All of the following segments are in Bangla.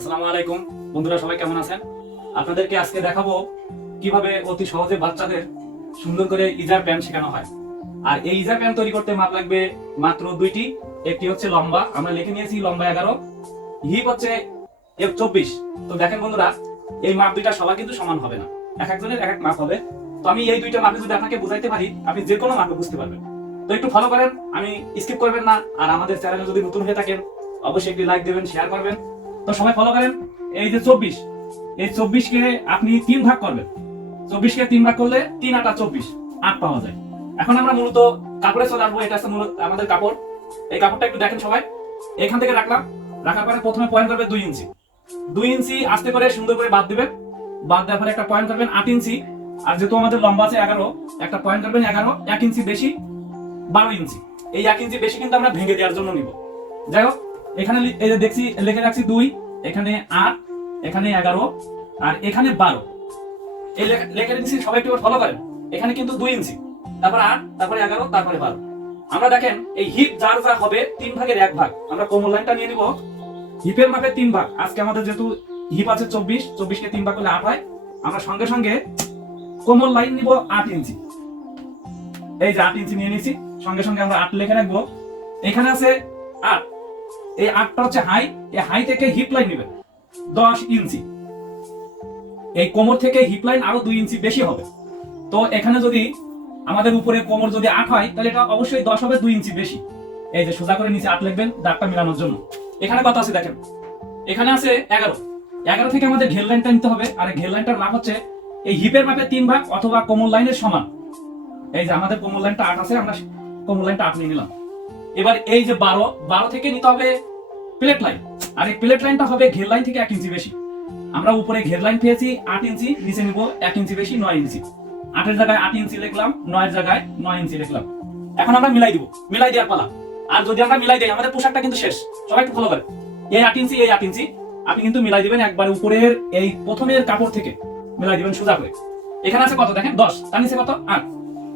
আসসালামু আলাইকুম বন্ধুরা, সবাই কেমন আছেন? আপনাদেরকে আজকে দেখাবো কিভাবে অতি সহজে বাচ্চাদের সুন্দর করে ইজার প্যান্ট শেখানো হয়। আর এই ইজার প্যান্ট তৈরি করতে মাপ লাগবে মাত্র দুইটি। একটি হচ্ছে লম্বা, আমরা লিখে নিয়েছি লম্বা 11, হিপ হচ্ছে 24। তো দেখেন বন্ধুরা, এই মাপ দুইটা সবার কিন্তু সমান হবে না, এক একজনের এক এক মাপ হবে। তো আমি এই দুইটা মাপে যদি আপনাকে বুঝাইতে পারি, আপনি যে কোনো মাপে বুঝতে পারবেন। তো একটু ফলো করেন, আমি স্কিপ করবেন না। আর আমাদের চ্যানেলে যদি নতুন হয়ে থাকেন, অবশ্যই একটি লাইক দেবেন, শেয়ার করবেন। তো সবাই ফলো করেন। এই যে 24, এই 24 কে আপনি 3 ভাগ করবেন। 24 কে 3 ভাগ করলে 3 8 24, 8 পাওয়া যায়। এখন আমরা মূলত কাপড়ে চলে আসবো। এটা হচ্ছে মূলত আমাদের কাপড়। এই কাপড়টা একটু দেখেন সবাই। এখান থেকে রাখলাম, রাখার পরে প্রথমে পয়েন্ট করবে 2 ইঞ্চি। 2 ইঞ্চি আস্তে করে সুন্দর করে বাদ দিবেন। বাদ দেওয়ার পরে একটা পয়েন্ট করবেন 8 ইঞ্চি। আর যেহেতু আমাদের লম্বা আছে 11, একটা পয়েন্ট করবেন 11, 1 ইঞ্চি বেশি 12 ইঞ্চি। এই 1 ইঞ্চি বেশি কিন্তু আমরা ভেঙে দেওয়ার জন্য নিব। যাই হোক, এখানে এই যে দেখছি লিখে রাখছি 2, এখানে 8, এখানে 11, আর এখানে 12। এই লেখা দিচ্ছি, সবাই একটু ফলো করেন। এখানে কিন্তু 2 ইঞ্চি, তারপর 8, তারপরে 11, তারপরে 12। আমরা দেখেন এই হিপ যার যা হবে 3 ভাগের 1 ভাগ। আমরা কোমর লাইনটা নিয়ে নিব হিপের মাপে 3 ভাগ। আজকে আমাদের যেহেতু হিপ আছে 24, 24 কে 3 ভাগ করলে 8 হয়। আমরা সঙ্গে সঙ্গে কোমর লাইন নিব 8 ইঞ্চি। এই যে 8 ইঞ্চি নিয়ে নিয়েছি, সঙ্গে সঙ্গে আমরা 8 লিখে রাখবো। এখানে আছে 8, এই 8টা হচ্ছে হাই। এই হাই থেকে হিপ লাইন নেবেন 10 ইঞ্চি। এই কোমর থেকে হিপ লাইন আরো 2 ইঞ্চি বেশি হবে। তো এখানে যদি আমাদের উপরে কোমর যদি 8 হয়, তাহলে এটা অবশ্যই 10 হবে, 2 ইঞ্চি বেশি। এই যে সোজা করে নিচে 8 লিখবেন দাগটা মিলানোর জন্য। এখানে কত আছে দেখেন, এখানে আছে 11। 11 থেকে আমাদের ঘের লাইনটা নিতে হবে। আর ঘের লাইনটার মাপ হচ্ছে এই হিপের মাপে 3 ভাগ অথবা কোমর লাইনের সমান। এই যে আমাদের কোমর লাইনটা 8 আছে, আমরা কোমর লাইনটা 8 নিয়ে নিলাম। এবার এই যে 12 থেকে নিতে হবে প্লেট লাইন। আর এই প্লেট লাইনটা হবে ঘের লাইন থেকে 1 ইঞ্চি বেশি। আমরা উপরে ঘের লাইন পেয়েছি 8 ইঞ্চি, নিচে নিব 1 ইঞ্চি বেশি 9 ইঞ্চি। 8 এর জায়গায় 8 ইঞ্চি লিখলাম, 9 এর জায়গায় 9 ইঞ্চি লিখলাম। এখন আমরা মিলাই দিব, মিলাই দেওয়ার পালা। আর যদি আমরা মিলাই দেই, আমাদের পোশাকটা কিন্তু শেষ। সবাই একটু ফলো করেন। এই 8 ইঞ্চি, এই 8 ইঞ্চি আপনি কিন্তু মিলাই দিবেন একবার উপরের এই প্রথমের কাপড় থেকে মিলাই দিবেন সোজা করে। এখানে আছে কত দেখেন 10, তার নিচে কত 8।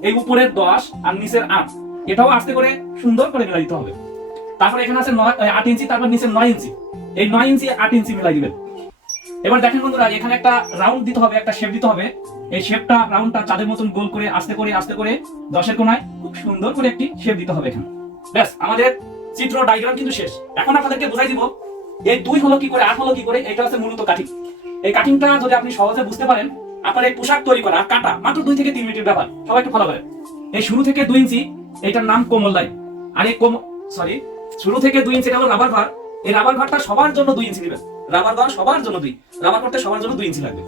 এই উপরের 10 আর নিচের 8, এটাও আস্তে করে সুন্দর করে মিলাই দিতে হবে। তারপর এখানে আছে 8 ইঞ্চি, তারপর নিচে 9 ইঞ্চি। এই 9 ইঞ্চি 8 ইঞ্চি মিলাই দিবেন। এবার দেখেন বন্ধুরা, এখানে একটা রাউন্ড দিতে হবে, একটা শেপ দিতে হবে। এই শেপটা রাউন্ডটা চাঁদের মতন গোল করে আস্তে করে 10-এর কোণায় খুব সুন্দর করে একটি শেপ দিতে হবে এখানে। ব্যাস, আমাদের চিত্র ডায়াগ্রাম কিন্তু শেষ। এখন আপনাদেরকে বুঝাই দিব এই 2 হলো কি করে, 8 হলো কি করে। এটা হচ্ছে মূলত কাটিং। এই কাটিংটা যদি আপনি সহজে বুঝতে পারেন, আপনার এই পোশাক তৈরি করা আর কাটা মাত্র 2 থেকে 3 মিনিটের ব্যাপার। সবাই একটু ফলো করেন। এই শুরু থেকে 2 ইঞ্চি, এটার নাম কোমর লাইন। আর এই শুরু থেকে 2 ইঞ্চি হলো রাবার ভার। এই রাবার ভারটা সবার জন্য 2 ইঞ্চি দিবেন। রাবার ভার সবার জন্য 2, রাবার করতে সবার জন্য 2 ইঞ্চি লাগবে।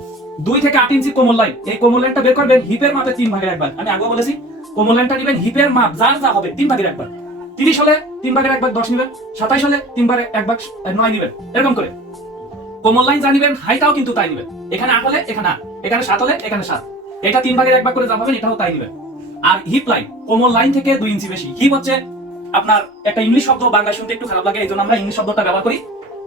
2 থেকে 8 ইঞ্চি কোমর লাইন। এই কোমর লাইনটা বের করবেন হিপের মাপে 3 ভাগের 1 ভাগ। আমি আগেও বলেছি, কোমর লাইনটা নেবেন হিপের মাপ যার যা হবে 3 ভাগের 1 ভাগ। 30 হলে 3 ভাগের 1 ভাগ 10 নেবেন, 27 হলে 3 ভাগের 1 ভাগ 9 নেবেন। এরকম করে কোমর লাইন যা নেবেন, হাইটাও কিন্তু তাই নেবেন। এখানে 8 হলে এখানে 8, এখানে 7 হলে এখানে 7। এটা 3 ভাগের 1 ভাগ করে যা পাবেন, এটাও তাই নেবেন। আর হিপ লাইন কোমর লাইন থেকে 2 ইঞ্চি বেশি। হিপ হচ্ছে আপনার একটা ইংলিশ শব্দ, বাংলা শুনতে একটু খারাপ লাগে, এইজন্য আমরা ইংলিশ শব্দটা ব্যবহার করি।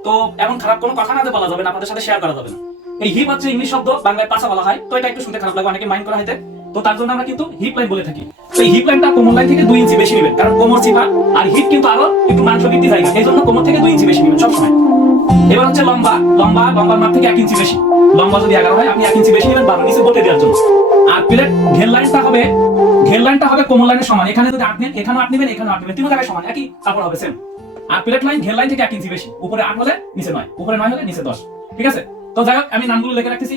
তো এমন খারাপ কোনো কথা না বলা যাবে না, আপনাদের সাথে শেয়ার করা যাবে না। এই হিপ হচ্ছে ইংলিশ শব্দ, বাংলায় পাছা বলা হয়। তো এটা একটু শুনতে খারাপ লাগে, অনেকে মাইন্ড করা হয়তে। তো তার জন্য আমরা কিন্তু হিপ লাইন বলে থাকি। তো এই হিপ লাইনটা কোমর লাইন থেকে 2 ইঞ্চি বেশি নেবেন, কারণ কোমর চিপা আর হিপ কিন্তু আরো একটু মাংস বৃদ্ধি জায়গা, এই জন্য কোমর থেকে 2 ইঞ্চি বেশি নেবেন সবসময়। এবার হচ্ছে লম্বার মাপ থেকে 1 ইঞ্চি বেশি। লম্বা যদি 11 হয়, আপনি 1 ইঞ্চি বেশি নেবেন 12 নিচে বটে দেওয়ার জন্য। আর প্লেট ঘের লাইনটা হবে কোমর লাইনের সমান। এখানে যদি 8 নেন, এখানেও 8 নেবেন, এখানেও 8 নেবেন, তিন জায়গায় সমান, একই কাপড় হবে সেম। আর প্লেট লাইন ঘের লাইন থেকে 1 ইঞ্চি বেশি। উপরে 8 হলে নিচে 9, উপরে 9 হলে নিচে 10। ঠিক আছে? তো যাই হোক, আমি নামগুলো লিখে রাখতেছি।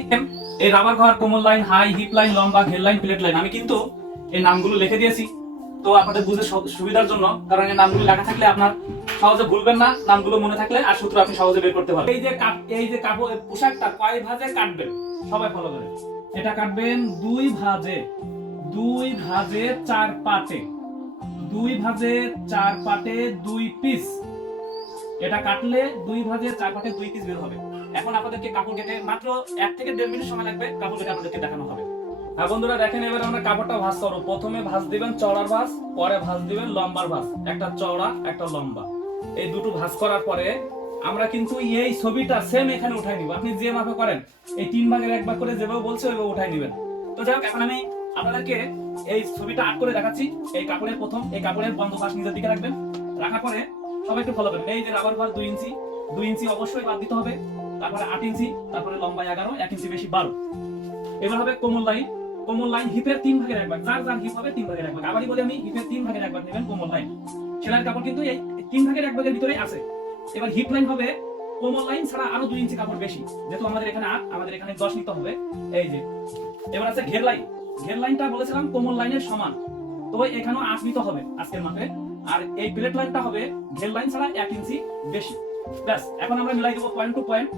এই রাবার ঘর, কোমর লাইন, হাই, হিপ লাইন, লম্বা, ঘের লাইন, প্লেট লাইন, আমি কিন্তু এই নামগুলো লিখে দিয়েছি। তো আপনাদের বুঝে সুবিধার জন্য, কারণ এই নামগুলো লেখা থাকলে আপনার সহজে ভুলবেন না, নামগুলো মনে থাকলে আর সূত্র আপনি সহজে বের করতে পারবেন। এই যে কাপড় পোশাকটা কয় ভাঁজে কাটবেন, সবাই ফলো করেন। এটা কাটবেন 2 ভাঁজে, 4 পাটে, 2 ভাঁজে 4 পাটে 2 পিস। এটা কাটলে 2 ভাঁজে 4 পাটে 2 পিস বের হবে। এখন আপনাদেরকে কাপড় কেটে মাত্র 1 থেকে 1.5 মিনিট সময় লাগবে, কাপড় কেটে আপনাদেরকে দেখানো হবে। হ্যাঁ বন্ধুরা, দেখেন এবার আমরা কাপড়টা ভাঁজ করব। প্রথমে ভাঁজ দিবেন চওড়ার ভাঁজ, পরে ভাঁজ দিবেন লম্বার ভাঁজ। একটা চওড়া, একটা লম্বা, এই দুটো ভাঁজ করার পরে আমরা কিন্তু এই ছবিটা সেম এখানে উঠাই নিব। আপনি যে মাপে করেন, এই 3 ভাগের 1 ভাগ করে যেভাবে বলছে ওইভাবে উঠাই নেবেন। তো যাই হোক, এখন আমি আপনাদেরকে এই ছবিটা আট করে দেখাচ্ছি। এই কাপড়ের বন্ধ পাশ নিজের দিকে রাখবেন। রাখার পরে সবাই একটু ফলো করবেন। এই যে রাবার ভাঁজ 2 ইঞ্চি, 2 ইঞ্চি অবশ্যই বাদ দিতে হবে, তারপরে 8 ইঞ্চি, তারপরে লম্বা 11, 1 ইঞ্চি বেশি 12। এবার হবে কোমল লাইন হিপের 3 ভাগের 1 ভাগ, যার হিপ হবে 3 ভাগের 1 ভাগ। আবারই বলি আমি, হিপের 3 ভাগের 1 ভাগ নেবেন কোমল লাইন। সেলাইয়ের কাপড় কিন্তু এই 3 ভাগের 1 ভাগের ভিতরেই আছে। এবার হিপ লাইন হবে কোমল লাইন ছাড়া আরো 2 ইঞ্চি কাপড় বেশি, যেহেতু আমাদের এখানে 8, আমাদের এখানে 10 নিতে হবে। এই যে এবার আছে ঘের লাইনটা বলেছিলাম কোমল লাইনের সমান, তো এখানেও 8 নিতে হবে আজকের মাপে। আর এই প্লেট লাইনটা হবে ঘের লাইন ছাড়া 1 ইঞ্চি বেশি। ব্যাস, এখন আমরা মিলাই দেব পয়েন্ট টু পয়েন্ট।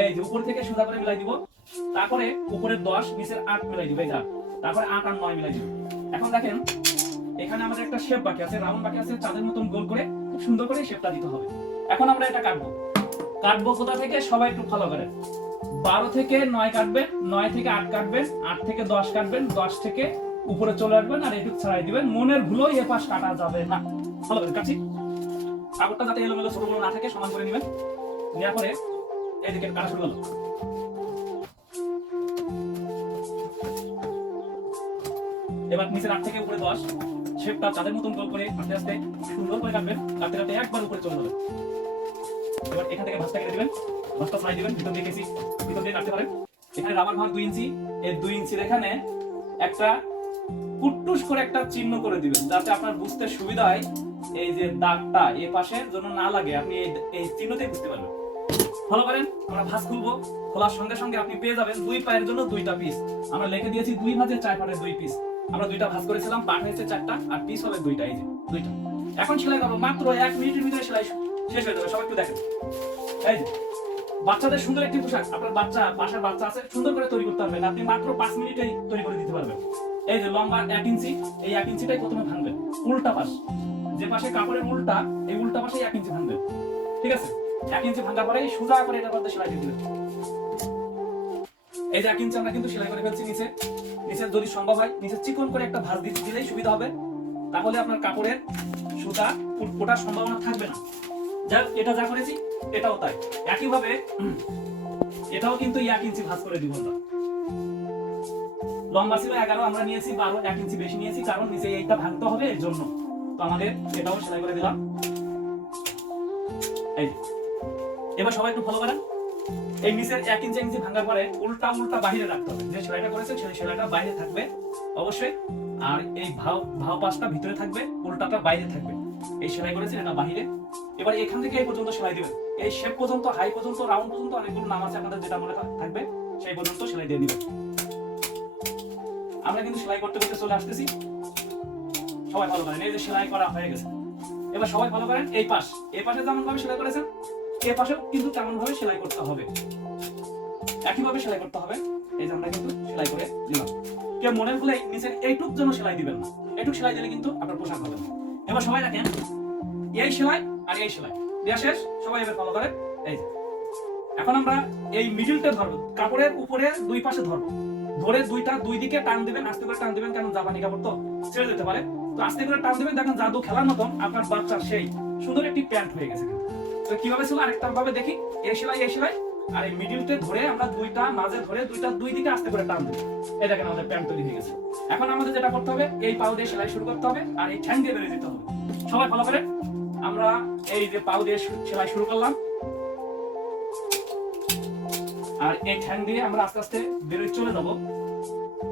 এই যে উপর থেকে সোজা করে মিলাই দিব, তারপরে উপরের 10 নিচের 8 মিলাই দিব, এই যা, তারপরে 8 আর 9 মিলাই দিব। এখন দেখেন এখানে আমাদের একটা শেপ বাকি আছে, রাউন্ড বাকি আছে, চাঁদের মতন গোল করে খুব সুন্দর করে শেপটা দিতে হবে। এখন আমরা এটা কাটবো কোথা থেকে, সবাই একটু ফলো করেন। 12 থেকে 9 কাটবেন, 9 থেকে 8 কাটবেন, 8 থেকে 10 কাটবেন, 10 থেকে উপরে চলে আসবেন আর একটু ছাড়াই দিবেন। মনের ভুলেও এ পাশ কাটা যাবে না। ভালো করে কাটছি, কাপড়টা যাতে এলোমেলো ছোট বড় না থাকে সমান করে নেবেন। নেওয়ার পরে এইদিকে কাটা শুরু হলো। এবার নিচের 8 থেকে উপরে 10 শেপটা চাঁদের মতন গোল করে আস্তে আস্তে সুন্দর করে কাটবেন, কাটতে কাটতে একবার উপরে চলে যাবে। এবার এখান থেকে ভাঁজটা কেটে দিবেন, ভাঁজটা ফ্রাই দিবেন, ভিতর দিয়ে কাটতে পারেন। এখানে রাবার ভাঁজ 2 ইঞ্চি, এই 2 ইঞ্চির এখানে একটা কুট্টুস করে একটা চিহ্ন করে দিবেন, যাতে আপনার বুঝতে সুবিধা হয়। এই যে দাগটা এই পাশের জন্য না লাগে, আপনি এই চিহ্নতেই বুঝতে পারবেন। ভালো করেন, আমরা ভাঁজ খুলবো, খোলার সঙ্গে সঙ্গে আপনি পেয়ে যাবেন 2 পায়ের জন্য 2টা পিস। আমরা লিখে দিয়েছি 2 ভাঁজে 4 পাটের 2 পিস। আমরা 2টা ভাঁজ করেছিলাম, পাট হয়েছে 4টা আর পিস হবে 2টা। এই যে 2টা। এখন সেলাই করবো, মাত্র 1 মিনিটের ভিতরে সেলাই শেষ হয়ে যাবে। সবাই একটু দেখেন। এই যে বাচ্চাদের সুন্দর একটি পোশাক, আপনার বাসার বাচ্চা আছে, সুন্দর করে তৈরি করতে পারবেন আপনি, মাত্র 5 মিনিটেই তৈরি করে দিতে পারবেন। এই যে লম্বা 1 ইঞ্চি, এই 1 ইঞ্চিটাই প্রথমে ভাঙবেন, উল্টা পাশ, যে পাশে কাপড়ের উল্টা, এই উল্টা পাশে 1 ইঞ্চি ভাঙবেন। ঠিক আছে, 1 ইঞ্চি ভাঙার পরে সোজা করে এটার মধ্যে সেলাই দিয়ে দিবেন। এই যে 1 ইঞ্চি আমরা কিন্তু সেলাই করে ফেলছি। নিচে যদি সম্ভব হয় নিচে চিকন করে একটা ভাঁজ দিলেই সুবিধা হবে, তাহলে আপনার কাপড়ের সুতা ওঠার সম্ভাবনা থাকবে না। এটা যা করেছি এটাও তাই, একইভাবে এটাও কিন্তু 1 ইঞ্চি ভাঁজ করে দিব আমরা। লম্বা ছিল 11, আমরা নিয়েছি 12, 1 ইঞ্চি বেশি নিয়েছি, কারণ নিচে এইটা ভাঙতে হবে এর জন্য। তো আমাদের এটাও সেলাই করে দিলাম। এই এবার সবাই একটু ফলো করেন। এই নিচের 1 ইঞ্চি ভাঙার পরে উল্টা বাহিরে রাখতে হবে, যে সেলাইটা করেছেন সেই সেলাইটা বাইরে থাকবে অবশ্যই, আর এই ভাও পাশটা ভিতরে থাকবে, উল্টাটা বাইরে থাকবে। এই সেলাই করেছেন এটা বাহিরে। এবার এখান থেকে এই পর্যন্ত সেলাই দিবেন, এই শেপ পর্যন্ত, হাই পর্যন্ত, রাউন্ড পর্যন্ত, অনেকগুলো নাম আছে আপনাদের, যেটা মনে থাকবে সেই পর্যন্ত সেলাই দিয়ে দিবেন। আমরা কিন্তু সেলাই করতে করতে চলে আসতেছি, সবাই ভালো করেন। এই যে সেলাই করা হয়ে গেছে, এবার সবাই ভালো করেন। এই পাশে যেমন ভাবে সেলাই করেছেন এই পাশেও কিন্তু তেমন ভাবে সেলাই করতে হবে, একইভাবে সেলাই করতে হবে। এই যে আমরা কিন্তু সেলাই করে দিলাম। কেউ মনে ভুলে নিচের এইটুক জন্য সেলাই দিবেন না, এইটুক সেলাই দিলে কিন্তু আপনার পোশাক হবে না। এবার সবাই দেখেন, এই সেলাই আর এই সেলাই দেওয়া শেষ, সবাই এবার ফলো করে। এই যে এখন আমরা এই মিডলটা ধরবো, কাপড়ের উপরে 2 পাশে ধরবো, ধরে 2 দিকে টান দিবেন, আস্তে করে টান দিবেন, কারণ জাপানি কাপড় তো ছেড়ে যেতে পারে। তো আস্তে করে টান দিবেন, দেখেন জাদু খেলার মতন আপনার বাচ্চার সেই সুন্দর একটি প্যান্ট হয়ে গেছে। তো কিভাবে ছিল আরেকটা ভাবে দেখি, এই সেলাই আর এই মিডলতে ধরে আমরা 2টা মাঝে ধরে 2 দিকে আস্তে করে টান দিব। এই দেখেন আমাদের প্যান্ট তৈরি হয়ে গেছে। এখন আমাদের যেটা করতে হবে, এই পাউ দিয়ে সেলাই শুরু করতে হবে আর এই ঠ্যাং দিয়ে বেরিয়ে যেতে হবে। সবাই ভালো করে, আমরা এই যে পাউ দিয়ে সেলাই শুরু করলাম আর এই ঠ্যাং দিয়ে আমরা আস্তে আস্তে বেরিয়ে চলে যাব।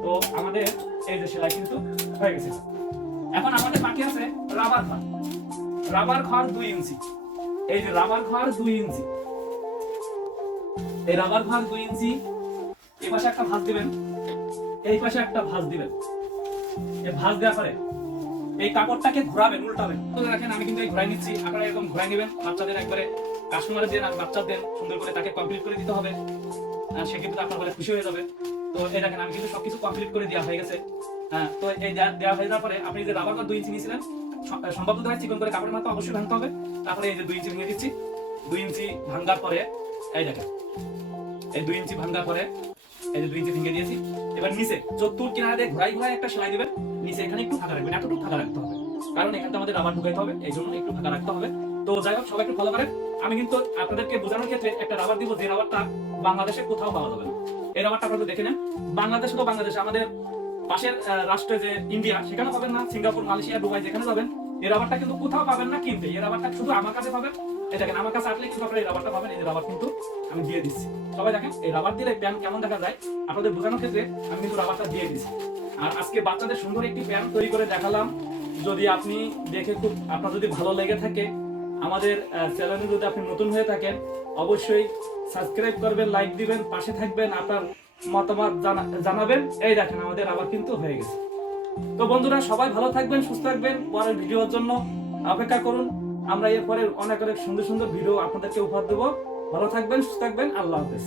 তো আমাদের এই যে সেলাই কিন্তু হয়ে গেছে। এখন আমাদের বাকি আছে রাবার ঘর 2 ইঞ্চি। এই যে রাবার ঘর 2 ইঞ্চি, এই রাবার ঘর 2 ইঞ্চি, এই পাশে একটা ভাঁজ দিবেন, এই পাশে একটা ভাঁজ দিবেন। এই ভাঁজ দেওয়ার পরে এই কাপড়টাকে ঘোরাবেন, উল্টাবেন। তো দেখেন আমি কিন্তু এই ঘোরাই নিচ্ছি, আপনারা এরকম ঘোরাই নেবেন। বাচ্চাদের একবারে কাস্টমারের দেন আর বাচ্চার দেন, সুন্দর করে তাকে কমপ্লিট করে দিতে হবে, সে কিন্তু আপনার বলে খুশি হয়ে যাবে। তো এই দেখেন আমি কিন্তু সবকিছু কমপ্লিট করে দেওয়া হয়ে গেছে। হ্যাঁ, তো এই দেওয়া হয়ে যাওয়ার পরে আপনি যে রাবার ঘর 2 ইঞ্চি নিয়েছিলেন, সম্ভব তো চিকন করে কাপড়ের মাথা অবশ্যই ভাঙতে হবে। তারপরে এই যে 2 ইঞ্চি ভেঙে দিচ্ছি, 2 ইঞ্চি ভাঙার পরে এই দেখেন, এই 2 ইঞ্চি ভাঙার পরে এই যে 2 ইঞ্চি ভেঙে দিয়েছি। এবার নিচে চতুর কিনারে ঘোরাই একটা সেলাই দিবেন, নিচে এখানে একটু ফাঁকা রাখবেন, এতটুকু ফাঁকা রাখতে হবে, কারণ এখানটা আমাদের রাবার ঢুকাইতে হবে, এই জন্য একটু ফাঁকা রাখতে হবে। তো যাই হোক, সবাই একটু ফলো করেন। আমি কিন্তু আপনাদেরকে বোঝানোর ক্ষেত্রে একটা রাবার দিব, যে রাবারটা বাংলাদেশে কোথাও পাওয়া যাবে না। এই রাবারটা আপনারা দেখে নেন, বাংলাদেশে আমাদের পাশের রাষ্ট্রে যে ইন্ডিয়া, সেখানে পাবেন না, সিঙ্গাপুর, মালয়েশিয়া, দুবাই যেখানে যাবেন এই রাবারটা কিন্তু কোথাও পাবেন না কিনতে। এই রাবারটা শুধু আমার কাছে পাবেন এই দেখেন আমার কাছে আসলে কিন্তু আপনারা এই রাবারটা পাবেন, এই যে রাবার কিন্তু আমি দিয়ে দিচ্ছি। সবাই দেখেন এই রাবার দিলে প্যান কেমন দেখা যায় আপনাদের বোঝানোর ক্ষেত্রে আমি কিন্তু রাবারটা দিয়ে দিচ্ছি। আর আজকে বাচ্চাদের সুন্দর একটি প্যান তৈরি করে দেখালাম। যদি আপনি দেখে খুব আপনার যদি ভালো লেগে থাকে, আমাদের চ্যানেলে যদি আপনি নতুন হয়ে থাকেন, অবশ্যই সাবস্ক্রাইব করবেন, লাইক দিবেন, পাশে থাকবেন, আপনার মতামত জানাবেন। এই দেখেন আমাদের রাবার কিন্তু হয়ে গেছে। তো বন্ধুরা সবাই ভালো থাকবেন, সুস্থ থাকবেন, পরের ভিডিওর জন্য অপেক্ষা করুন। আমরা এরপরে অনেক অনেক সুন্দর সুন্দর ভিডিও আপনাদেরকে উপহার দেবো। ভালো থাকবেন, সুস্থ থাকবেন, আল্লাহ হাফেজ।